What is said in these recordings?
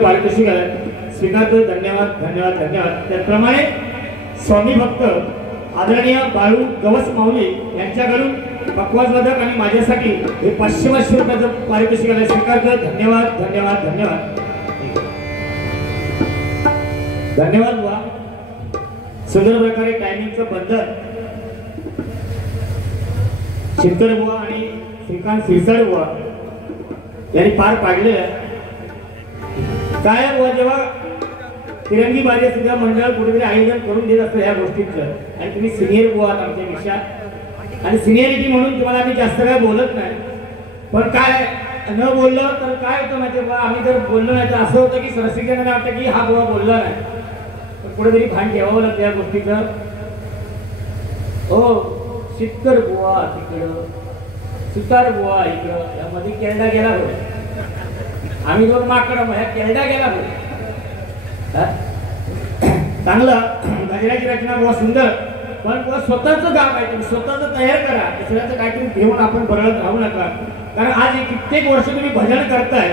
पारितोषिक स्वीकारतो। धन्यवाद धन्यवाद धन्यवाद। त्याप्रमाणे स्वामी भक्त आदरणीय बाळू गवस माऊली यांच्याकडून पक्वाजवादक आणि माझ्यासाठी हे 500 रुपयाचं पारितोषिक स्वीकारतो। धन्यवाद धन्यवाद धन्यवाद धन्यवाद बुवा। सुंदर प्रकारे टायमिंगचं बंधन चित्तर बुवा आणि श्रीकांत सिरसाड बुवा यांनी पार पाडलेलं आहे। काय बुवा, जेव्हा तिरंगी बाजी सुद्धा मंडळ कुठेतरी आयोजन करून देत असतं ह्या गोष्टींचं, आणि तुम्ही सिनियर बुवा आमच्यापेक्षा, आणि सिनियरिटी म्हणून तुम्हाला आम्ही जास्त काय बोलत नाही, पण काय न बोललं तर काय होतं माहिती बुवा, आम्ही जर बोललो नाही तर असं होतं की सरसिकांना वाटतं की हा बुवा बोलला नाही, पण कुठेतरी भान ठेवावं लागतं या गोष्टीचं। ओ शितकर बुवा तिकडं, सुतार बुवा इकडं, यामध्ये केरडा गेला बघ, आम्ही दोन माकड, ह्या केरडा गेला बघ। चांगलं गजराची रचना बुवा सुंदर, पण बुवा स्वतःचं गाव आहे, तुम्ही स्वतःचं तयार करा, दुसऱ्याचं काहीतरी घेऊन आपण बरळत राहू नका। कारण आज कित्येक वर्ष तुम्ही भजन करताय,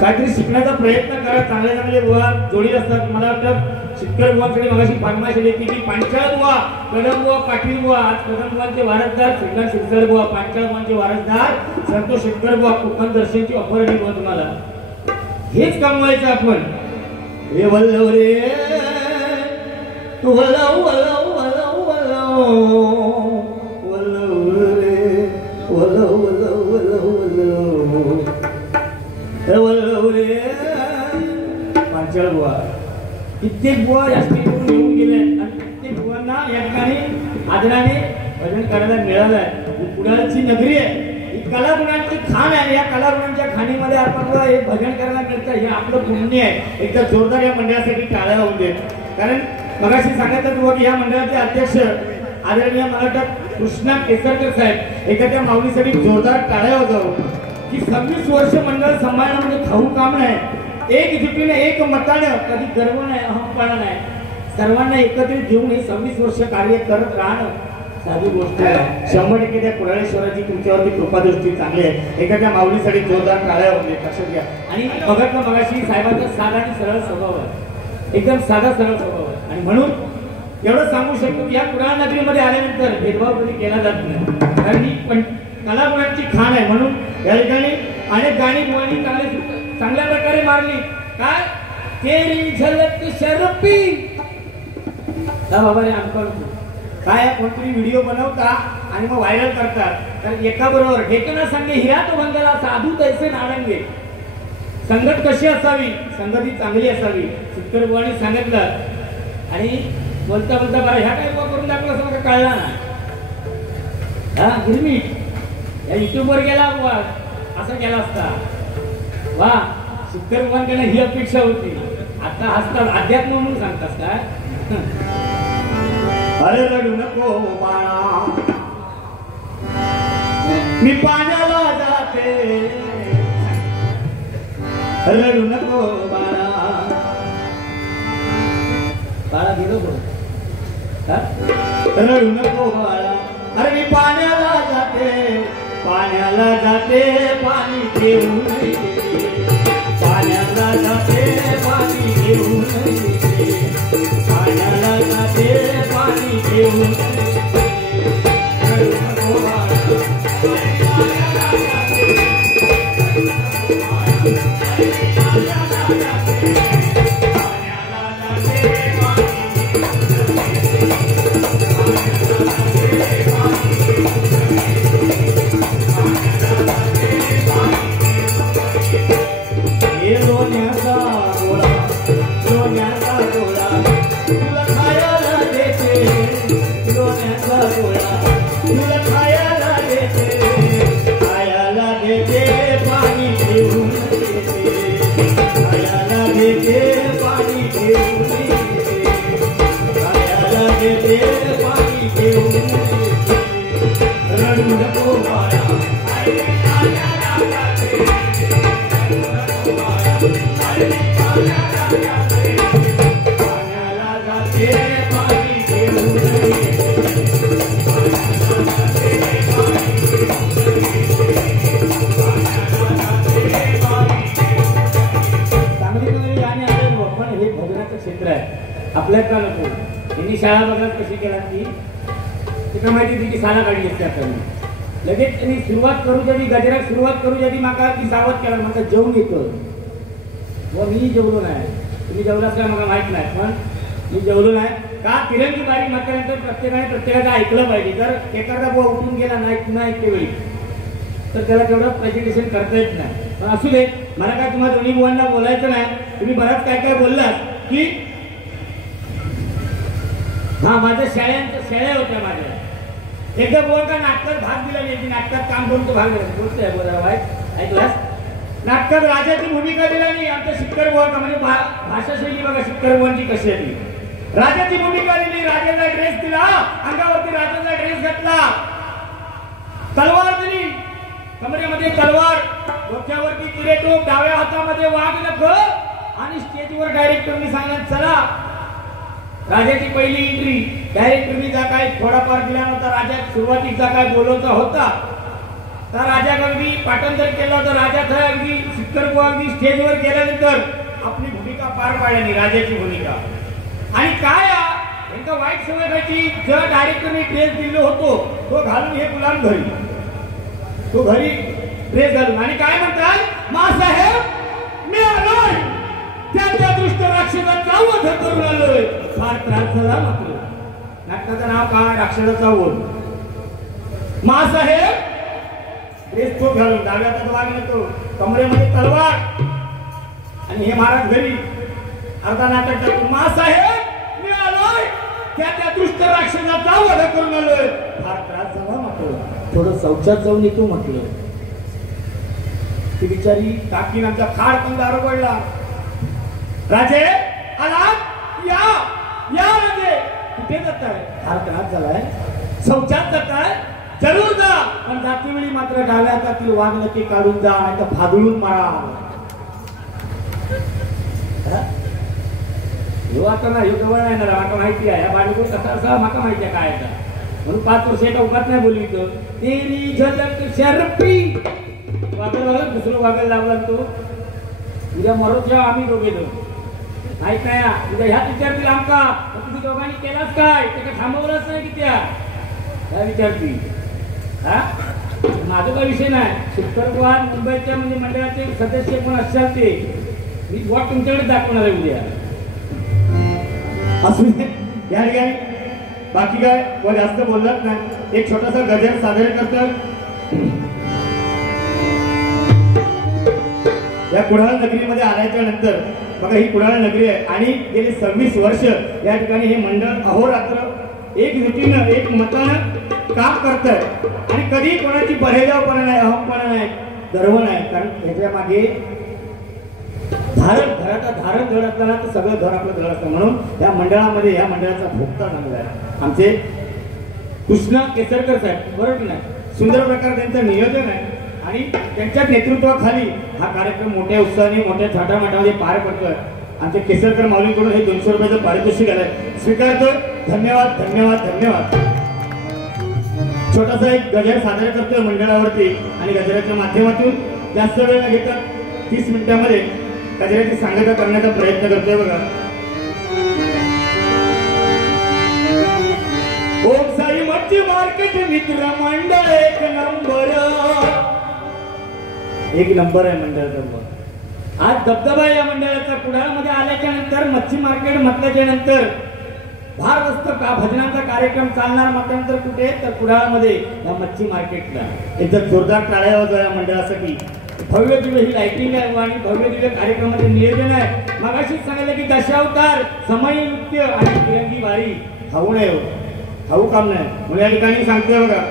काहीतरी शिकण्याचा प्रयत्न करा। चांगले चांगले बुवा जोडी असतात। मला वाटतं शितकर बुवांकडे मगाशी फरमाईश आली की पांचाळ बुवा, कदम बुवा, पाटील बुवा, आज कदम बुवांचे वारसदार श्रीकांत सिरसाड बुवा, पांचाळ बुवांचे वारसदार संतोष शितकर बुवा, कोकण दर्शनची ऑफर आली बुवा तुम्हाला, हेच कमवायचं आपण। हे वल्लव रे तू वल्लव वल्लव वल्लव वल्लव वल्लव रे वल्लव वल्लव वल्लव वल्लव हे वल्लव रे पांचाळ बुवा। कित्येक बुवा जास्ती करून येऊन गेले आणि कित्येक बुवांना या ठिकाणी आदराने भजन करायला मिळालंय। कुडाळची नगरी आहे, ही कलागुणांची खाण आहे, या कलागुणांच्या खाणीमध्ये आपण हे भजन करायला मिळतं, हे आपलं पुण्य आहे। एकदा जोरदार या मंडळासाठी टाळ्या होऊन दे। कारण मगाशी सांगितलं बुवा की या मंडळाचे अध्यक्ष आदरणीय मला कृष्णा केसरकर साहेब, एकदा त्या माऊलीसाठी जोरदार टाळ्या वाजव की 26 वर्ष मंडळ सांभाळणं म्हणजे खाऊ काम नाही, एक जुटीने एक मतानं, कधी गर्व नाही अहंपणा नाही, सर्वांना एकत्रित घेऊन हे 26 वर्ष कार्य करत राहणं साधी गोष्ट आहे। 100% त्या कुडाळेश्वराची तुमच्यावरती कृपादृष्टी चांगली आहे। एखाद्या माऊलीसाठी जोरदार टाळ्या होते लक्षात घ्या। आणि बघत ना मगाशी साहेबांचा साधा आणि सरळ स्वभाव आहे, एकदम साधा सरळ स्वभाव आहे, आणि म्हणून एवढं सांगू शकतो की या कुडाळ नगरीमध्ये आल्यानंतर भेदभाव कधी केला जात नाही, कारण ही पण कलागुणांची खाण आहे। म्हणून या ठिकाणी अनेक गाणी बुवांनी चांगल्या प्रकारे मारली। काय तेरी झलक शर्फी बाबा रे आमकर काय कोणतरी व्हिडिओ बनवता आणि मग व्हायरल करतात, तर एका बरोबर ढेकना संगे हिरा तो बंगला साधू तैसे नारंगे। संगत कशी असावी, संगती चांगली असावी, शितकर बुवांनी सांगितलं। आणि बोलता बोलता बरं ह्या काय बुवा करून दाखवलं असं का कळला ना, हा गिरमीट या युट्यूबवर गेला बुवा असं केला असता, वा शितकर बुवांकडे ही अपेक्षा होती। आता हसतात अध्यात्म म्हणून सांगतात काय, अरे रडू नको बाळा मी पाण्याला जाते, रडू नको बाळा, बाळा गेलो रडू नको बाळा, अरे मी पाण्याला जाते, पाण्याला जाते पाणी घेऊन, पाण्याला जाते पाणी घेऊन, पाण्याला जाते पाणी घेऊन, रडू नको बाळा, चित्र आहे आपल्यात का नको यांनी शाळा बघा कशी केला ती तिकडे माहिती तिची शाळा काढली असते आता लगेच त्यांनी सुरुवात करू जरी गजरात सुरुवात करू जरी माका ती सावध केला माझा जेवण येतो व मी जेवलो नाही तुम्ही जेवलाच काय मला माहित नाही पण मी जेवलो नाही का तिरंगी बारी म्हटल्यानंतर प्रत्येकाचं ऐकलं पाहिजे जर एखादा बुवा उठून गेला नाही पुन्हा ऐकते वेळी तर त्याला तेवढं प्रेझेंटेशन करता येत नाही पण असू दे मला काय तुम्हाला दोन्ही बुवांना बोलायचं नाही तुम्ही बराच काय काय बोललात की हा माझ्या शाळा होत्या माझ्या एकदा बुवांका नाटकात भाग दिला नाही नाटकात काम करून तो भाग दिला बोलतोय बोला वाईट ऐकलास नाटकात राजाची भूमिका दिला नाही आमच्या शिक्कर बुवांका म्हणजे भाषाशैली बघा शिक्कर बुवांची कशी आहे ती राजाची भूमिका दिली राजाचा ड्रेस दिला अंगावरती राजाचा ड्रेस घातला तलवार दिली कमरेमध्ये तलवार डोक्यावरती तिरेटोप डाव्या हातामध्ये वाघ नख आणि स्टेजवर डायरेक्टरनी सांगितलं चला राजाची पहिली एंट्री डायरेक्टरनी जा काय थोडाफार दिला नव्हता राजा सुरुवातीचा काय बोलवता होता तर राजा अगदी पाठांतर केलं होतं राजाचा अगदी शिक्कर अगदी स्टेजवर गेल्यानंतर आपली भूमिका पार पाडली राजाची भूमिका आणि काय यांचा वाईट सवय व्हायची ज्या डायरेक्टरने ड्रेस दिलो होतो तो घालून हे गुलाम घरी तो घरी ड्रेस घालून आणि काय म्हणतात मासाहेब मी आलोय त्या दुष्ट राक्षसाचा वध करून आलोय फार त्रास झाला मात्र नाटकाचं नाव काय राक्षसाचा वध मासाहेब ड्रेस तो घालून डाव्या हातात वाघ नेतो कमरेमध्ये तलवार आणि हे महाराज घरी अर्धा नाटक टाकून मासाहेब मी आलोय त्या दुष्ट राक्षसाचा वध करून आलोय फार त्रास झाला मात्र थोडं शौचात जाऊन येतो म्हटलं ती बिचारी काकीन आमचा खाड पण दारू पडला राजे आला या या राजे कुठे जाताय फार त्रास झालाय शौचात जाताय जरूर जा पण जाती वेळी मात्र डाव्या हातातील वाघ नक्की काढून जा नाही तर फादळून मारा आता ना हे जवळ नाही ना माका माहिती आहे बाळगो कसा असा माका माहिती आहे काय आता म्हणून 5 वर्ष एका उगाच नाही बोलली तो तेरी झलक शर्पी वागायला दुसरं वागायला लागला तो उद्या मरोत जेव्हा आम्ही दोघे दोन माहित नाही उद्या ह्याच विचारतील आमका तुम्ही दोघांनी केलाच काय त्याला थांबवलंच नाही की त्या विचारतील हा माझा काही विषय नाही शुक्रवार मुंबईच्या म्हणजे मंडळाचे सदस्य कोण असाल ते मी वॉट तुमच्याकडे दाखवणार आहे उद्या असू या ठिकाणी बाकी काय व जास्त बोललात नाही एक छोटासा गजर सादर करतात या कुडाळ नगरीमध्ये आल्याच्या नंतर बघा ही कुडाळ नगरी आहे आणि गेली 26 वर्ष या ठिकाणी हे मंडळ अहोरात्र एक जुटीनं एक मतानं काम करत आहे आणि कधी कोणाची बहेजावपणा नाही अहमपणा नाही गर्व नाही कारण त्याच्या मागे घराचा धारण धड असला ना तर सगळं घर आपलं धड असतं म्हणून या मंडळामध्ये या मंडळाचा भोगता चांगला आहे आमचे कृष्ण केसरकर साहेब बरोबर नाही सुंदर प्रकार त्यांचं नियोजन आहे आणि त्यांच्या नेतृत्वाखाली हा कार्यक्रम मोठ्या उत्साहाने मोठ्या थाटामाटामध्ये पार पडतोय आमच्या केसरकर माऊलींकडून हे 200 रुपयाचं पारितोषिक आलंय स्वीकारतो धन्यवाद धन्यवाद धन्यवाद छोटासा एक गजर सादर करतोय मंडळावरती आणि गजराच्या माध्यमातून जास्त वेळ न घेता 30 मिनिटांमध्ये गजराची सांगता करण्याचा प्रयत्न करतोय बघा ओम साई मच्छी मार्केट मित्र मंडळ एक नंबर आहे मंडळाचा आज दबदबा या मंडळाचा कुडाळमध्ये आल्याच्या नंतर मच्छी मार्केट म्हटल्याच्या नंतर भारवस्त भजनांचा कार्यक्रम चालणार म्हटल्यानंतर कुठे तर कुडाळमध्ये या मच्छी मार्केटला एकदम जोरदार टाळ्या वाजवा या मंडळासाठी भव्य दिव्य ही लाइटिंग आहे आणि भव्य दिव्य कार्यक्रमाचे नियोजन आहे मगाशीच सांगितलं की दशावतार समय नृत्य आणि तिरंगी वारी खाऊ नये खाऊ काम नाही म्हणून या ठिकाणी सांगतोय बघा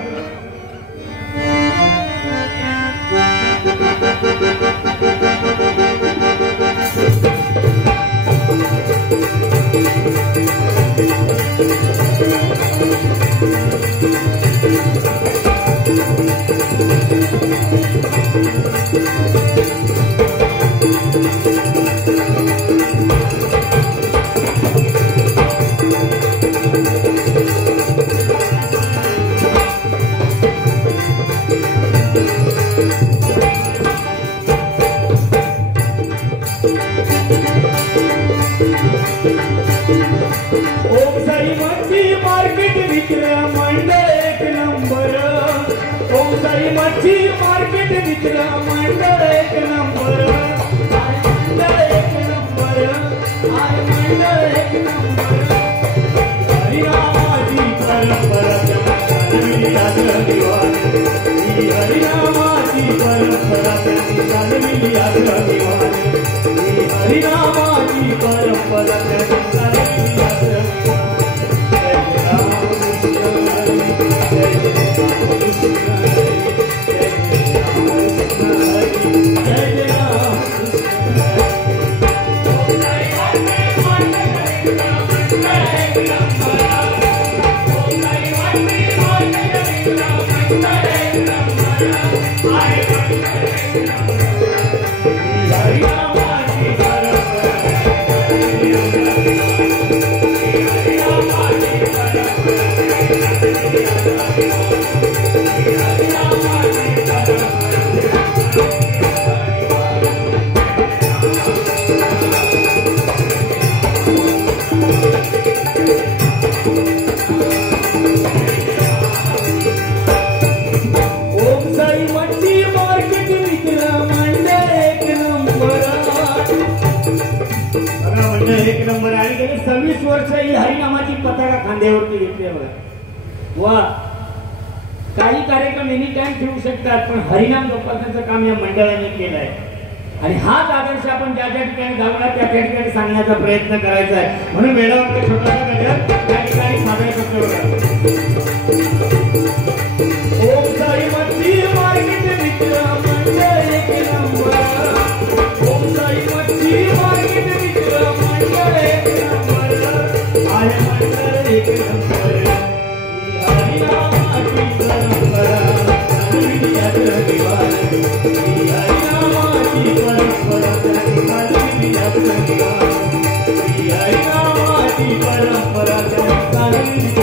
Thank you. मच्छी मार्केट मित्र मंडळ एक नंबर मंडळ एक नंबर मंडळ एक नंबर हरिनामाची परंपरा चालविली हरिनामाची परंपरा चालविली हरिनामाची परंपरा चालविली एक नंबर आणि गेली 26 वर्ष ही हरिनामाची पताका खांद्यावरती घेतली बघा वा काही कार्यक्रम एनी टाइम ठेवू शकतात पण हरिनाम जोपासण्याचं काम या मंडळाने केलं आहे आणि हाच आदर्श आपण ज्या ज्या ठिकाणी जाऊया त्या ठिकाणी सांगण्याचा प्रयत्न करायचा आहे म्हणून वेळावर छोटासा गजर त्या ठिकाणी सादर करतो बघा ओम साई मच्छी मार्केट मित्र मंडळ एक नंबर ओम साई मच्छी मार्केट मित्र मंडळ एक नंबर आहे मंडळ एक नंबर हरिनामाची परंपरा चालविली हरिनामाची परंपरा चालविली हरिनामाची परंपरा चालविली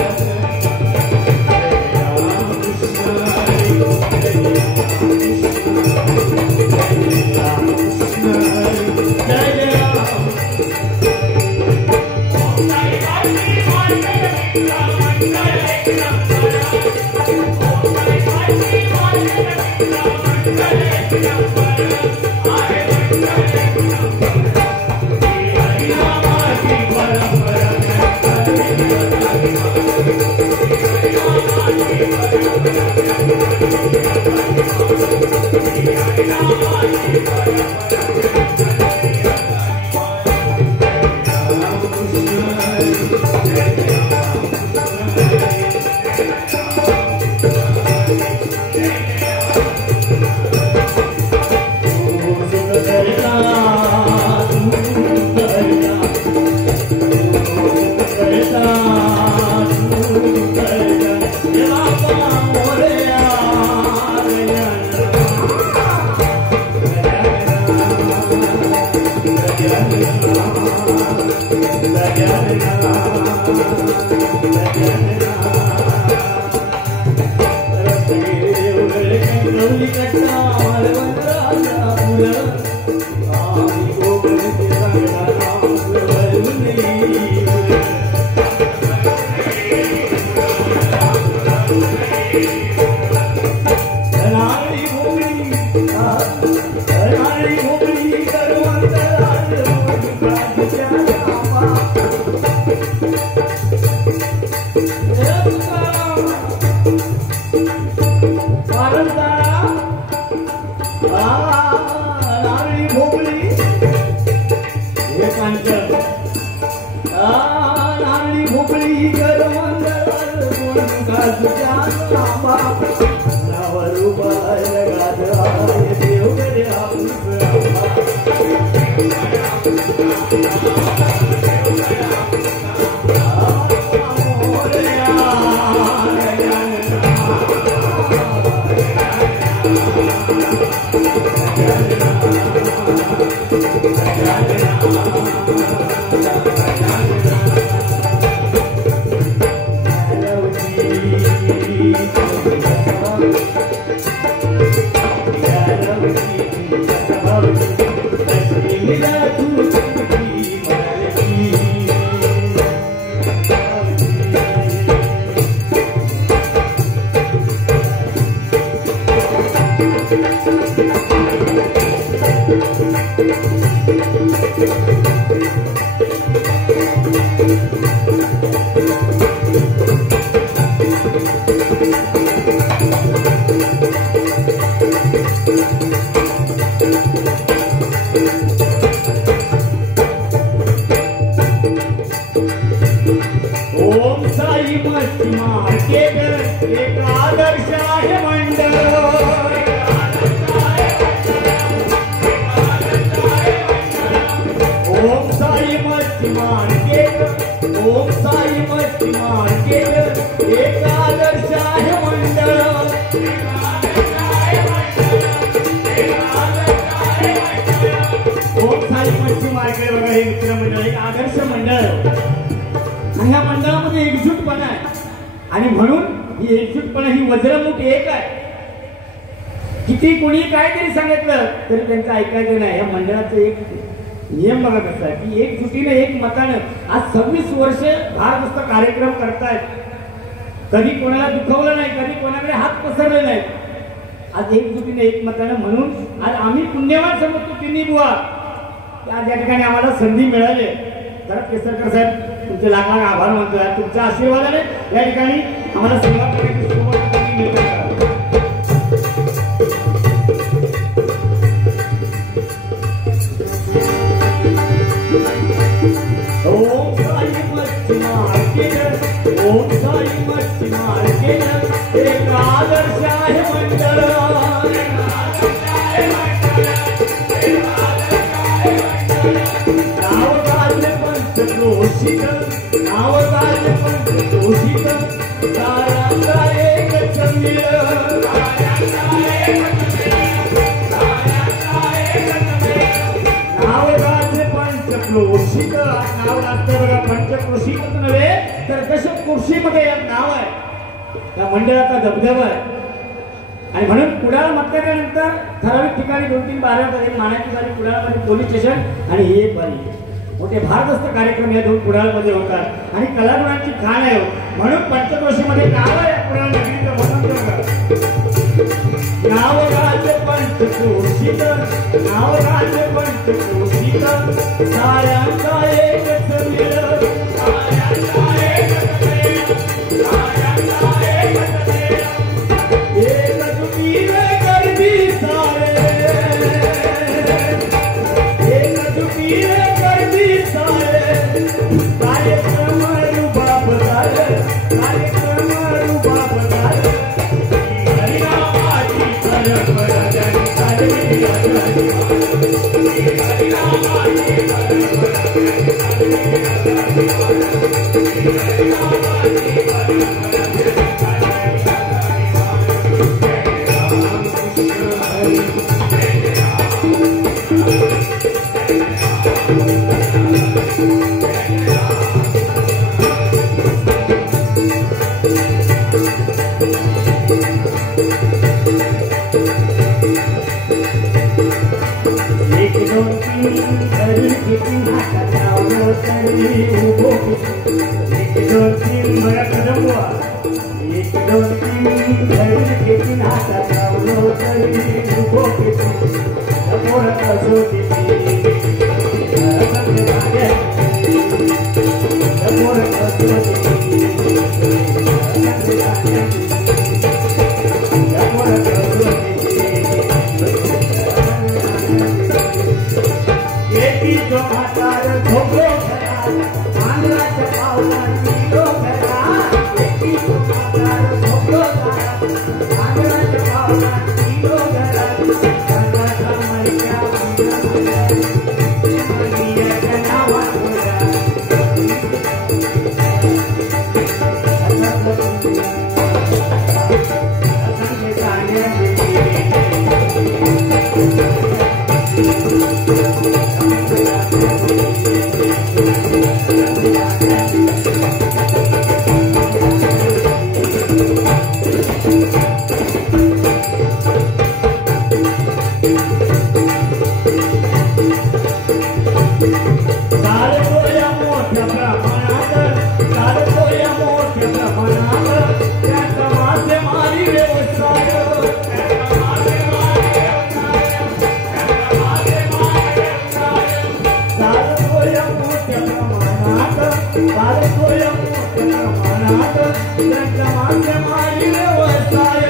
आणि म्हणून ही एकजूटपणा ही वज्रमुठ एक आहे. किती कोणी काहीतरी सांगितलं तरी त्यांचं ऐकायचं नाही. या मंडळाचं एक नियम बघा कसा आहे की एकजुटीने एक मतानं आज 26 वर्ष भारतस्थ कार्यक्रम करतायत. कधी कोणाला दुखवलं नाही, कधी कोणाकडे हात पसरले नाही. आज एकजुटीने एक मतानं म्हणून आज आम्ही पुण्यवान समजतो तिन्ही बुवा आज या ठिकाणी आम्हाला संधी मिळाली. जरा केसरकर साहेब तुमचे लाख लाख आभार मानतो. तुमच्या आशीर्वादाने या ठिकाणी आम्हाला सेवा करण्याची संधी मिळते. ओम साई मच्छी मार्केट, ओम साई मच्छी मार्केट एक आदर्श आहे मंडळ. नाव गाजले पंचक्रोशीत, नाव गाजले पंचक्रोशीत साऱ्यांचा एक चंद्र. नाव गाजले पंचक्रोशीत, नाव गाजते बघा पंचक्रोशीतच नव्हे तर दशक्रोशीमध्ये एक नाव आहे. त्या मंडळाचा दबदबा आहे. आणि म्हणून कुडाळ मतदारानंतर ठराविक ठिकाणी 2-3 बाऱ्या एक मानाची बारी कुडाळमध्ये पोलीस स्टेशन आणि ही एक बारी मोठे भारतस्थ कार्यक्रम या 2 कुडाळमध्ये होतात. आणि कलागुणांची खाण आहे. म्हणून पंचक्रोशीमध्ये नाव आहे कुडाळ नगरीचं नाव गाजले पंचक्रोशीत, नाव गाजले पंचक्रोशीत साऱ्यांचा एक समीर. मोठ्या प्रमाणात चालतोय मोठ्या प्रमाणात त्यांच्या मासेमारी व्यवसाय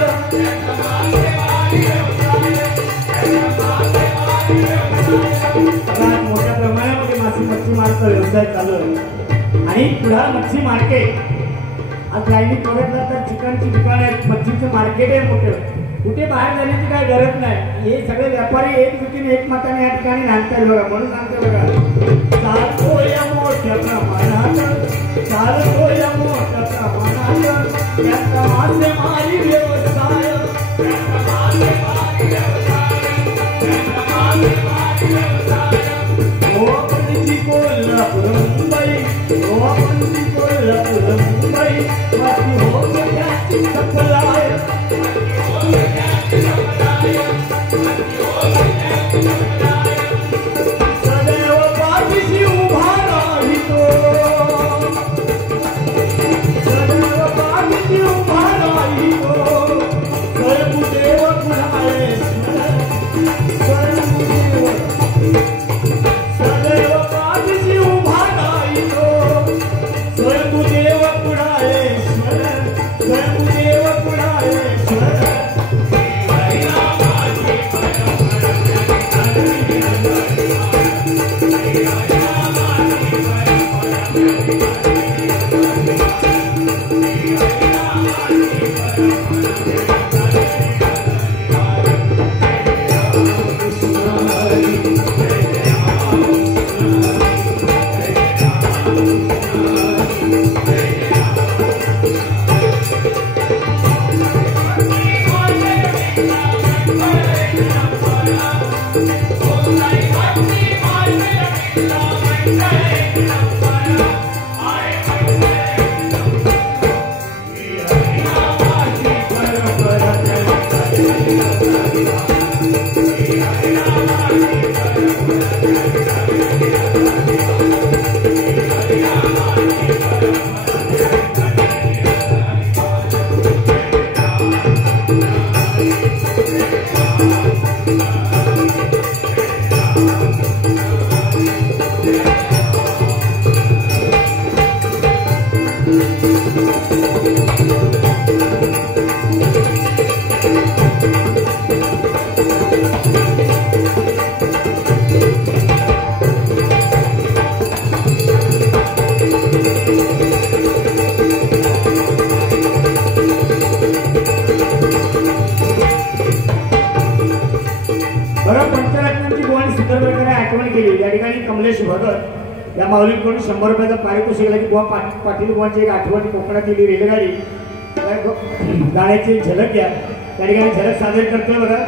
मोठ्या प्रमाणामध्ये मच्छीमारचा व्यवसाय चालू आहे आणि पुढा मच्छी मार्केट आज लाईनीत बघितलं तर चिकनची दुकान आहेत मच्छीचं मार्केट आहे मोठं कुठे बाहेर जाण्याची काय गरज नाही हे सगळे व्यापारी एकजुटीने एकमताने या ठिकाणी नांदतात बघा म्हणून सांगते बघा चालतोय मोठ्या प्रमाणात चालतोय मोठ्या प्रमाणात त्यांचा मासेमारी व्यवसाय कोकणची कोल्हापूर मुंबई कोकणची कोल्हापूर मुंबई बाकी हो त्याची सप्लाय सदैव पाठीशी उभा राहितो सदैव पाठीशी उभा राहितो सर्वदेव पुढाळे सर्वदेव सदैव पाठीशी उभा राहितो सर्वदेव पुढाळेश्वर सर्वदेव पुढाळेश्वर कमलेश भगत या माऊलीकडून 100 रुपयाचा पारितोषिक की बुवा पाटील बुवांची एक आठवण कोकणातील रेल्वेगाडी गाण्याची झलक घ्या त्या ठिकाणी झलक सादर करतोय बघा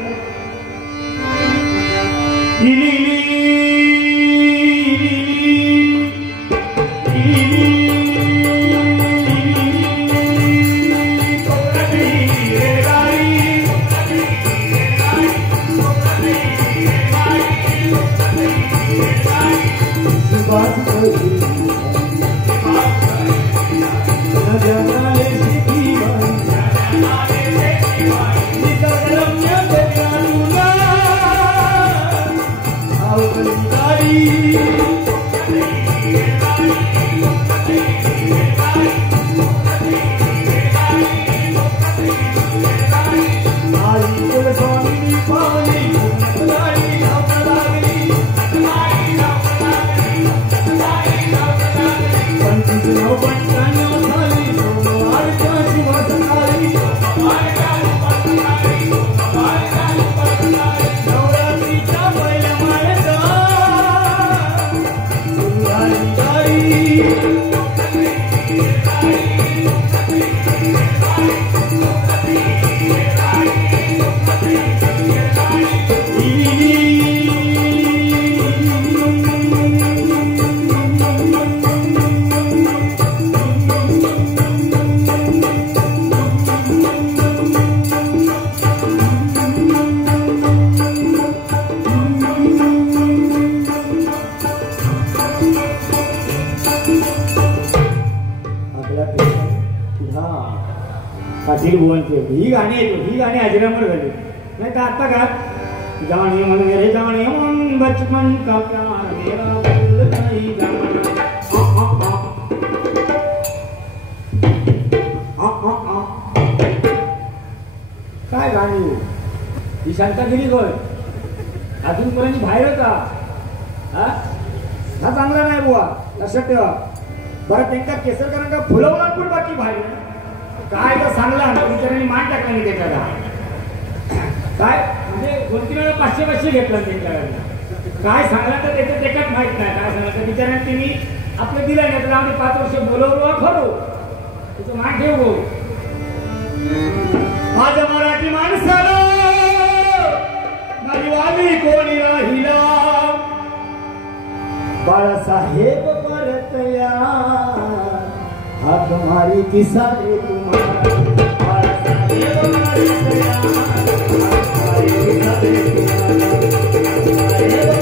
ही गाणी अजरामर झाली नाही तर आता का जाने मन मेरे जाने मन बचपन का प्यार मेरा भूल नहीं जाना शांतागिरी होय अजूनपर्यंत बाहेर होता हा चांगला नाही बुवा लक्षात ठेवा बरं त्यांच्या केसरकरांना फुलवला पण बाकी बाहेर काय तर सांगला बिचाऱ्यांनी मान टाकला नाही त्याच्याला काय म्हणजे 2-3 वेळा 500 घेतला त्यांच्याकडे काय सांगला तर त्याचं त्याच्यात माहित नाही काय सांगला तर बिचाऱ्यांनी त्यांनी आपलं दिलं नाही तर आम्ही 5 वर्ष बोलवलो खरो तुझं मान ठेव गो माझ्या मराठी माणसाला वाली कोणी राहिला बाळासाहेब परतया हात मारी किसारे तुम्हाला बाळासाहेब परतया हात मारी किसारे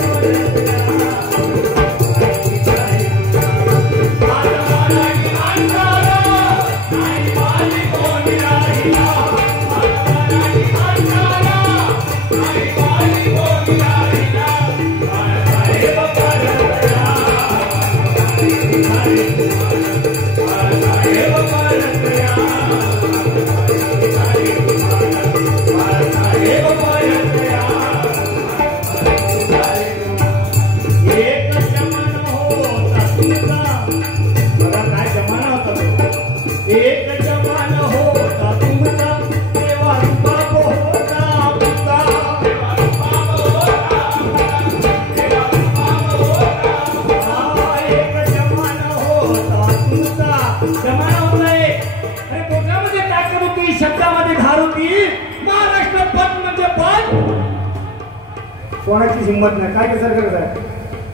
कोणाची हिंमत नाही काय कसं करत आहे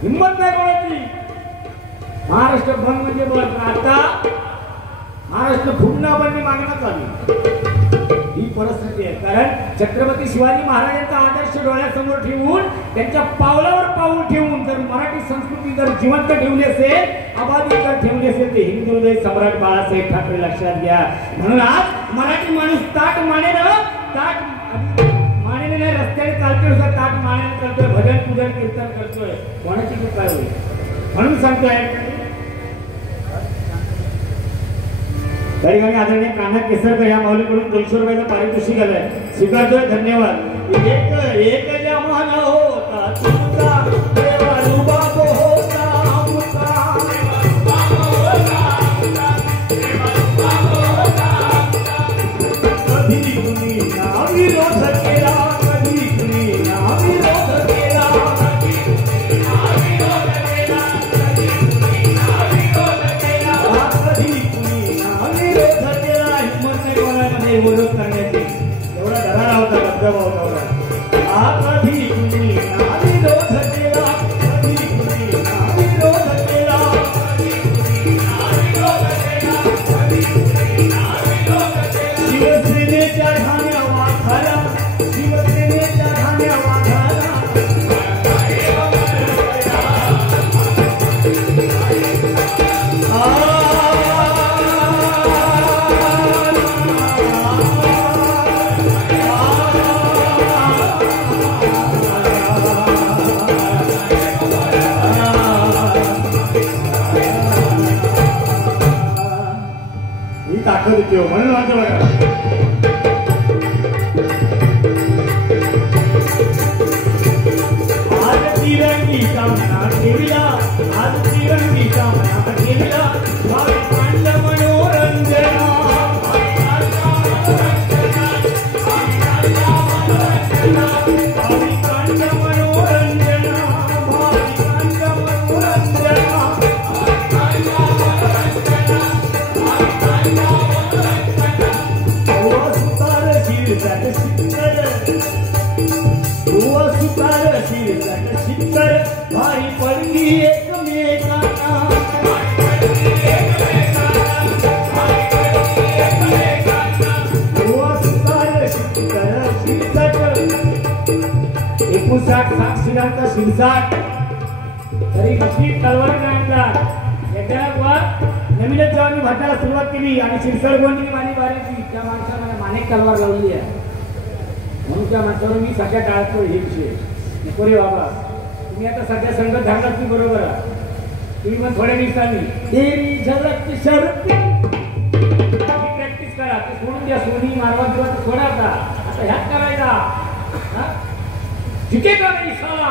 हिंमत नाही कोणाची महाराष्ट्र बंद म्हणजे बंद आता महाराष्ट्र पुन्हा बंदी मागण्यात आली ही परिस्थिती आहे कारण छत्रपती शिवाजी महाराजांचा आदर्श डोळ्यासमोर ठेवून त्यांच्या पावलावर पाऊल ठेवून जर मराठी संस्कृती जर जिवंत ठेवली असेल अबाधित जर ठेवली असेल ते हिंदू हृदय सम्राट बाळासाहेब ठाकरे लक्षात घ्या म्हणून आज मराठी माणूस ताट मानेने नाही रस्त्याने चालतोय ताट मानेने चालतोय भजन पूजन कीर्तन करतोय कोणाची खूप काय होईल म्हणून सांगतोय तरी आदरणीय कान्हा केसरकर या माऊलीकडून 200 रुपयाचं पारितोषिक आलंय स्वीकारतोय धन्यवाद एक जमान होता तुमचा देवा रुबाब होता कधी कुणी ना विरोध केला कधी कुणी ना विरोध केला विरोध करण्याची एवढा धरारा होता धबधबा होता कधी कुणी ना विरोध केला कधी कुणी ना विरोध केला शिवसेनेच्या ठाण्या वाघाला शिवसेनेच्या ठाण्या वाघाला ताकद येते म्हणून माझं बघा आज तिरंगी सामना ठेवला आज तिरंगी सामना ठेवला भाविकांचं मनोरंजन भाविकांचं मनोरंजन भाविकांचं मनोरंजन शिकर भारी पडली एकमेकांना साक्षीदांचा शिरसाट तरी नक्की तलवार आणतात एका नवीनच जेव्हा मी भटाला सुरुवात केली आणि शिरसड गोंडी माझी बारायची त्या माणसाला मानेक तलवार लावली आहे म्हणून त्या माणसावर मी सगळ्या टाळतो हे विषय नको रे बाबा तुम्ही आता सध्या संगत धारणार की बरोबर तुम्ही पण थोड्या दिवसांनी तेरी झलक शरती प्रॅक्टिस करा ते सोडून द्या सोनी मारवा किंवा सोडा आता ह्यात करायचा झुकेगा नहीं साला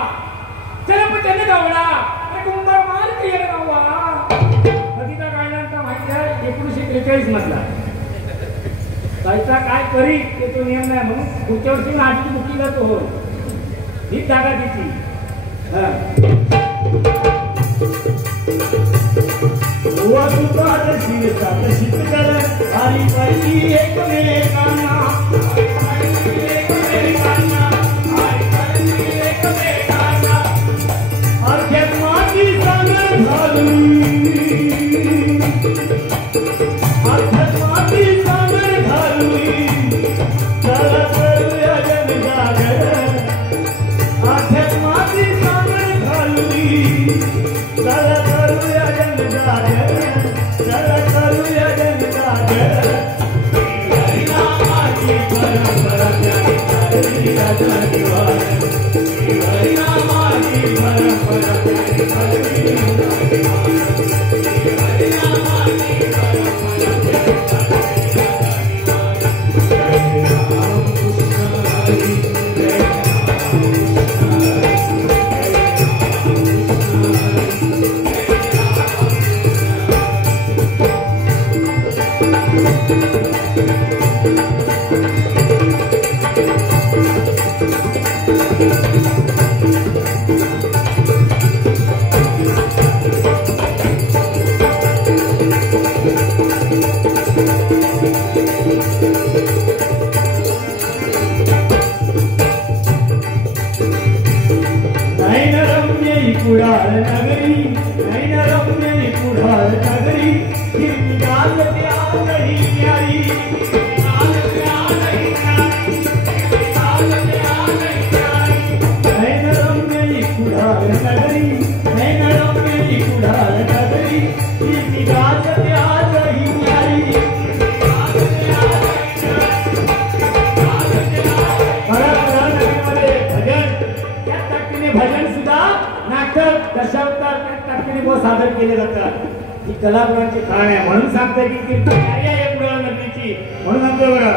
चला पण त्याने गावला अरे कुंभार मार केला गावा कधीचा काढल्यानंतर माहिती आहे 1943 मधला काय करी ते तो नियम नाही म्हणून पुढच्या वर्षी आधी मुक्ती जातो हो ही जागा तिची शीतल आली पाहिजे एकमेकांना अध्यात्माची सांगड घालून अध्यात्माची सांगड घालून चला करूया जनजागर अध्यात्माची सांगड घालून चला करूया जनजागर चला करूया जनजागर हरिनामाची परंपरा हरिनामाची परंपरा कुडाळ नगरी नैनरम्य कुडाळ नगरी हिरवीगार त्यातही न्यारी नैनरम्य कुडाळ नगरी नैनरम्य कुडाळ नगरी हिरवीगार त्यातही न्यारी भजन सुद्धा नाटक दशावतार ताकदीने बहुत सादर केले जातात ही कलाकारांची खाण आहे म्हणून सांगते की कीर्तन कार्य आहे कुडाळ नगरीची म्हणून म्हणतो बघा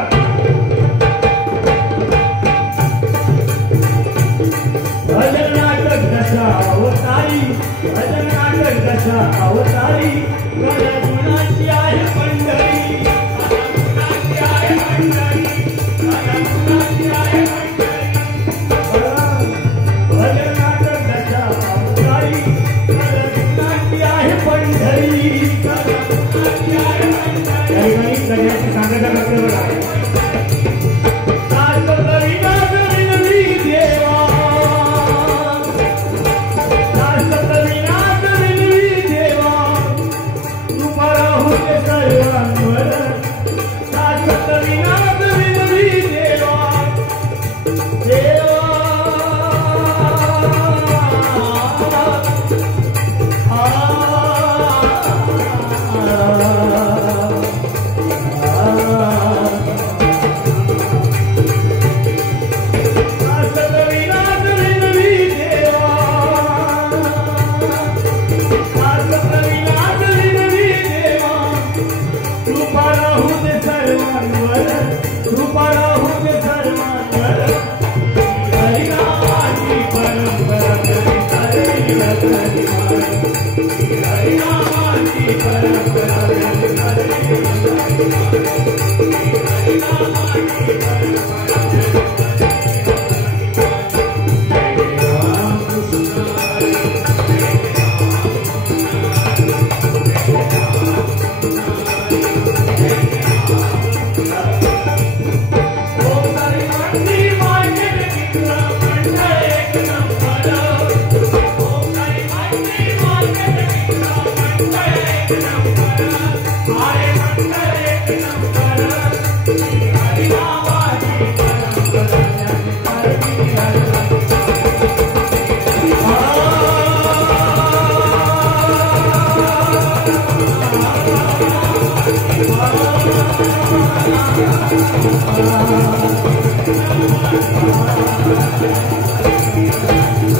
भजन नाटक दशा अवतारी भजन नाटक दशा अवतारी गुणाची आहे पंढरी गुणाची आहे पंढरी गुणाची आहे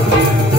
Thank you.